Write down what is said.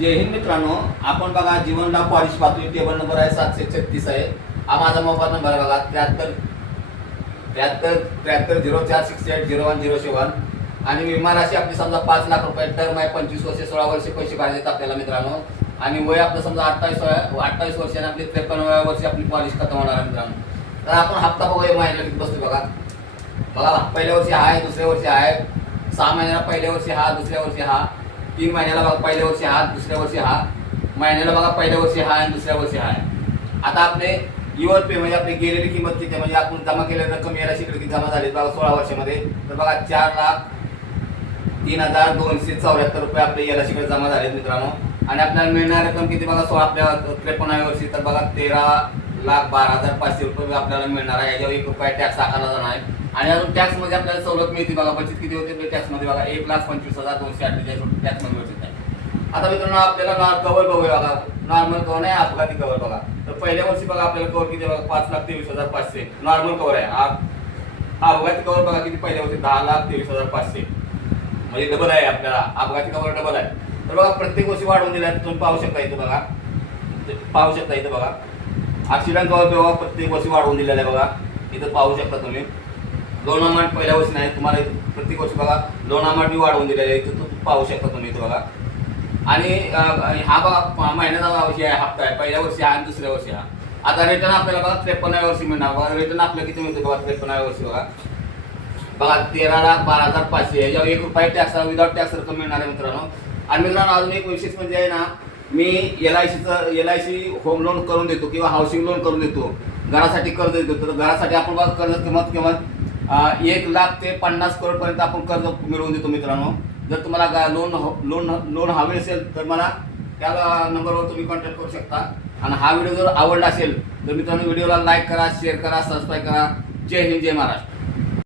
जय हिंद मित्रांनो, आपण बघा जीवन लाभ पॉलिश पाहतोय. टेबल नंबर आहे 736 आहे. हा माझा मोबाईल नंबर आहे बघा 7304680107. आणि विमा राशी आपली समजा 5 लाख रुपये, टर्म आहे 25 वर्षे, 16 वर्षे पैसे काढायचे आपल्याला मित्रांनो. आणि वय आपलं समजा 28 वर्ष आणि आपली 53व्या वर्षी आपली पॉलिश खतम होणार आहे मित्रांनो. तर आपण हप्ता बघूया महिन्याला किती बसतो बघा. बघा पहिल्या वर्षी हा आहे, दुसऱ्या वर्षी आहे, 6 महिन्याला पहिल्या वर्षी हा, दुसऱ्या वर्षी हा, 3 महिन्याला बघा पहिल्या वर्षी हा, दुसऱ्या वर्षी हा, महिन्याला बघा पहिल्या वर्षी हा आणि दुसऱ्या वर्षी हा आहे. आता आपले युअर पे म्हणजे आपली गेलेली किंमत किती म्हणजे आपण जमा केलेली रक्कम याला शिकली किती जमा झाली बघा 16 वर्षामध्ये. तर बघा 4,03,274 रुपये आपले याला शिकले जमा झाले मित्रांनो. आणि आपल्याला मिळणार रक्कम किती बघा 16 आपल्या 53व्या वर्षी. तर बघा 13,12,500 रुपये आपल्याला मिळणार आहे. याच्यावर 1 रुपया टॅक्स आकारला जाणार आहे. आणि अजून टॅक्स मध्ये आपल्याला सवलत मिळते बघा. बचत किती होते टॅक्स मध्ये बघा 1,25,248 रुपये टॅक्स मध्ये बचत आहे. आता मित्रांनो आपल्याला कव्हर बघूया बघा. नॉर्मल कव्हर आहे, अपघाती कव्हर बघा. तर पहिल्या वर्षी बघा आपल्याला कव्हर किती बघा 5,23,500 नॉर्मल कव्हर आहे. अपघाती कव्हर बघा किती पहिल्या वर्षी 10,23,500 म्हणजे डबल आहे आपल्याला. अपघाती कव्हर डबल आहे. तर बघा प्रत्येक वर्षी वाढवून दिला तुम्ही पाहू शकता इथं बघा. पाहू शकता इथं बघा ॲक्सिडेंट कव्हर बघा प्रत्येक वर्षी वाढवून दिलेलं आहे बघा. इथं पाहू शकता तुम्ही. लोन अमाऊंट पहिल्या वर्षी नाही, तुम्हाला प्रत्येक वर्षी बघा लोन अमाऊंट वाढवून दिलेलं आहे. इथं पाहू शकता तुम्ही इथं बघा. आणि हा बघा महिन्याचा वर्षी आहे, हप्ता आहे. पहिल्या वर्षी हा आणि दुसऱ्या वर्षी हा. आता रिटर्न आपल्याला बघा 53व्या वर्षी मिळणार बघा. रिटर्न आपल्याला किती मिळते बघा 53व्या वर्षी बघा. बघा 13,12,500 याच्यावर 1 रुपया टॅक्स विदाउट टॅक्स रक्कम मिळणार आहे मित्रांनो. आणि मित्रांनो अजून एक विशेष म्हणजे आहे ना, मी LIC होम लोन करून देतो किंवा हाऊसिंग लोन करून देतो. घरासाठी कर्ज देतो. तर घरासाठी आपण बघा कर्ज किंमत 1 लाख ते 50 करोड पर्यंत आपण कर्ज मिळवून देतो मित्रांनो. जर तुम्हाला लोन हवे असेल तर मला त्या नंबरवर तुम्ही कॉन्टॅक्ट करू शकता. आणि हा व्हिडिओ जर आवडला असेल तर मित्रांनो व्हिडिओला लाईक करा, शेअर करा, सबस्क्राईब करा. जय हिंद, जय महाराष्ट्र.